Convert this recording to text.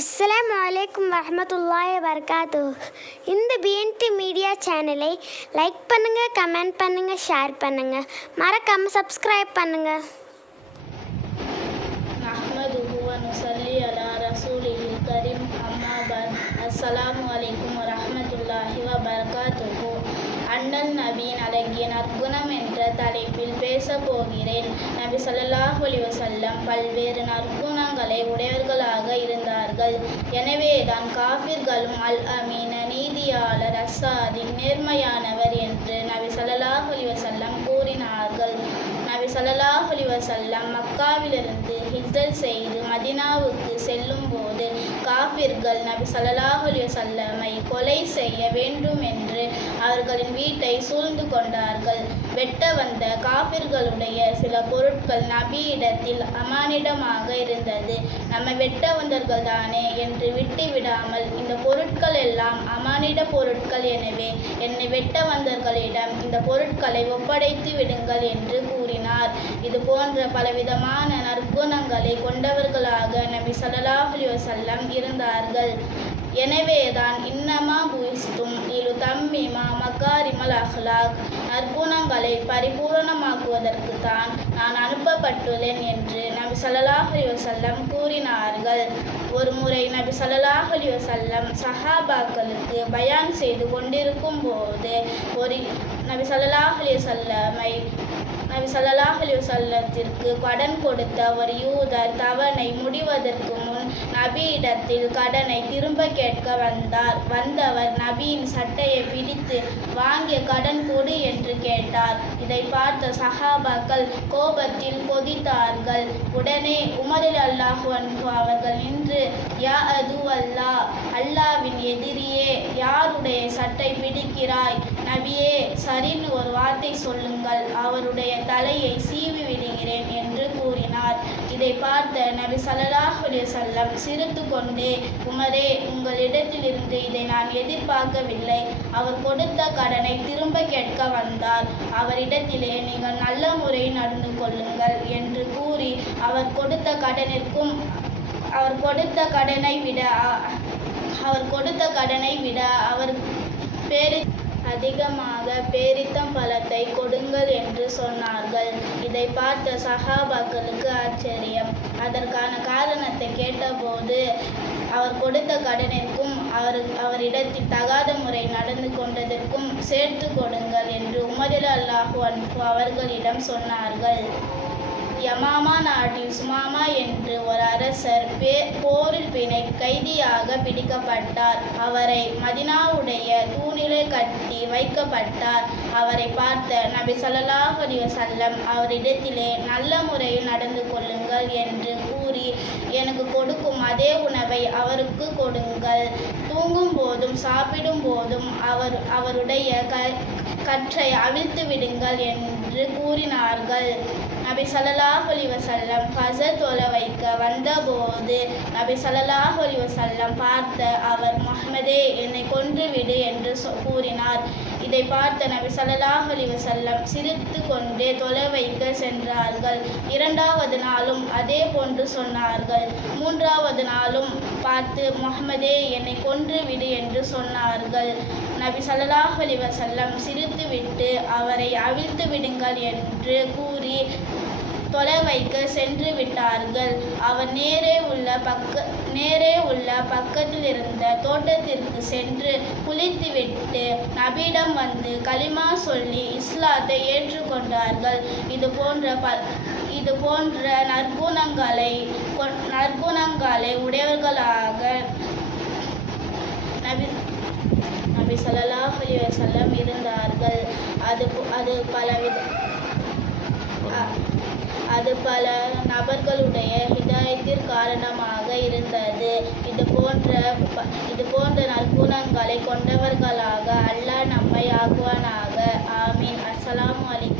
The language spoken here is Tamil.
அஸ்லாம் வலைக்கம் வரமத்துல்லாய் வரகாத்து இந்த பிஎன்டி மீடியா சேனலை லைக் பண்ணுங்கள் கமெண்ட் பண்ணுங்கள் ஷேர் பண்ணுங்கள் மறக்காமல் சப்ஸ்கிரைப் பண்ணுங்கள் அஸ்லாம் வலைக்கம் வரமத்துல்லாஹி வபர்காத்துஹூ. அண்ணல் நபியின் அழகிய நற்குணம் என்ற தலைப்பில் பேசப்போகிறேன் நபி சல்லாஹ் அலிவசல்லம் பல்வேறு நற்குணங்களை உடையவர்களாக இருந்தார்கள். எனவேதான் காஃபிர்களும் அல் அமீன நீதியாளர் அசாதின் நேர்மையானவர் என்று நபி சல்லாஹ் அலிவசல்லம் கூறினார்கள். நபி சல்லாஹ் அலிவசல்லம் மக்காவிலிருந்து ஹிஜ்ரல் செய்து மதினாவுக்கு காபிர்கள் நபி ஸல்லல்லாஹு அலைஹி கொலை செய்ய வேண்டும் என்று அவர்களின் வீட்டை சூழ்ந்து கொண்டார்கள். வெட்ட வந்த காபிர்களுடைய சில பொருட்கள் நபியிடத்தில் அமானிடமாக இருந்தது. நம்ம வெட்ட வந்தவர்கள் தானே என்று விட்டு விடாமல் இந்த பொருட்கள் எல்லாம் அமானிட பொருட்கள் எனவே என்னை வெட்ட வந்தவர்களிடம் இந்த பொருட்களை ஒப்படைத்து விடுங்கள் என்று கூறி கூறினார் இது போன்ற பலவிதமான நற்குணங்களை கொண்டவர்களாக நபி ஸல்லல்லாஹு அலைஹி இருந்தார்கள். எனவேதான் இன்னமா புயிஸ்தும் இலு தம்மிமா மக்காரிமல் அஹ்லாக். நற்குணங்களை பரிபூரணமாக்குவதற்கு தான் நான் அனுப்பப்பட்டுள்ளேன் என்று நபி ஸல்லல்லாஹு அலைஹி வஸல்லம் கூறினார்கள். ஒரு முறை நபி ஸல்லல்லாஹு அலைஹி வஸல்லம் சஹாபாக்களுக்கு பயான் செய்து கொண்டிருக்கும் போது ஒரு நபி சல்லாஹ் அலைஹி நபி சல்லாஹ் அலைஹி கடன் கொடுத்த ஒரு யூதர் தவணை முடிவதற்கு முன் நபியிடத்தில் கடனை திரும்ப கேட்க வந்தார். வந்தவர் நபியின் சட்டையை பிடித்து வாங்கிய கடன் கொடு என்று கேட்டார். இதை பார்த்த சஹாபாக்கள் கோபத்தில் கொதித்தார்கள். உடனே உமரில் அல்லாஹு அவர்கள் நின்று யா அது அல்லா அல்லாவின் எதிரியே யாருடைய சட்டை பிடிக்கிறாய். நபியே சரின்னு ஒரு வார்த்தை சொல்லுங்கள். அவருடைய தலையை சீவி விடுகிறேன் என்று கூறினார். இதை பார்த்த நபி ஸல்லல்லாஹு செல்லம் சிரித்து கொண்டே உமரே உங்களிடத்திலிருந்து இதை நான் எதிர்பார்க்கவில்லை. அவர் கொடுத்த கடனை திரும்ப கேட்க வந்தார். அவரிடத்திலே நீங்கள் நல்ல முறையில் நடந்து கொள்ளுங்கள் என்று கூறி அவர் கொடுத்த கடனிற்கும் அவர் கொடுத்த கடனை விட அவர் கொடுத்த கடனை விட அவர் பேரி அதிகமாக பேரித்தம் பழத்தை கொடுங்கள் என்று சொன்னார்கள். இதை பார்த்த சஹாபாக்களுக்கு ஆச்சரியம். அதற்கான காரணத்தை கேட்டபோது அவர் கொடுத்த கடனிற்கும் அவர் அவரிடத்தில் தகாத முறை நடந்து கொண்டதற்கும் சேர்த்து கொடுங்கள் என்று உமரில் அல்லாஹு அன்பு அவர்களிடம் சொன்னார்கள். யமாமா நாட்டில் சுமாமா என்று ஒரு அரசர் பே போரில் பிணை கைதியாக பிடிக்கப்பட்டார். அவரை மதினாவுடைய தூணிலே கட்டி வைக்கப்பட்டார். அவரை பார்த்த நபி சல்லாஹ் அலி வசல்லம் அவரிடத்திலே நல்ல முறையில் நடந்து கொள்ளுங்கள் என்று தம்பி எனக்கு கொடுக்கும் அதே உணவை அவருக்கு கொடுங்கள். தூங்கும் போதும் சாப்பிடும் போதும் அவர் அவருடைய க கற்றை அவிழ்த்து விடுங்கள் என்று கூறினார்கள். நபி ஸல்லல்லாஹு அலைஹி வஸல்லம் ஃபஜர் தொழ வைக்க வந்தபோது நபி ஸல்லல்லாஹு அலைஹி வஸல்லம் பார்த்த அவர் முகமதே என்னை கொன்று விடு என்று கூறினார். இதை பார்த்த நபி ஸல்லல்லாஹு அலைஹி வஸல்லம் சிரித்து கொண்டே தொலை வைக்க சென்றார்கள். இரண்டாவது நாளும் அதே போன்று சொன்ன சொன்னார்கள். மூன்றாவது நாளும் பார்த்து முகமதே என்னை கொன்று விடு என்று சொன்னார்கள். நபி சல்லாஹ் அலிவசல்லம் சிரித்துவிட்டு அவரை அவிழ்த்து விடுங்கள் என்று கூறி தொலை வைக்க சென்று விட்டார்கள். அவர் நேரே உள்ள பக்க நேரே உள்ள பக்கத்தில் இருந்த தோட்டத்திற்கு சென்று குளித்துவிட்டு நபியிடம் வந்து கலிமா சொல்லி இஸ்லாத்தை ஏற்றுக்கொண்டார்கள். இது போன்ற ப இது போன்ற நற்குணங்களை நற்குணங்களை உடையவர்களாக நபி நபி ஸல்லல்லாஹு அலைஹி இருந்தார்கள். அது அது பலவித அது பல நபர்களுடைய ஹிதாயத்தின் காரணமாக இருந்தது. இது போன்ற இது போன்ற நற்குணங்களை கொண்டவர்களாக அல்லாஹ் நம்மை ஆக்குவானாக. ஆமீன். அஸ்ஸலாமு அலைக்கும்.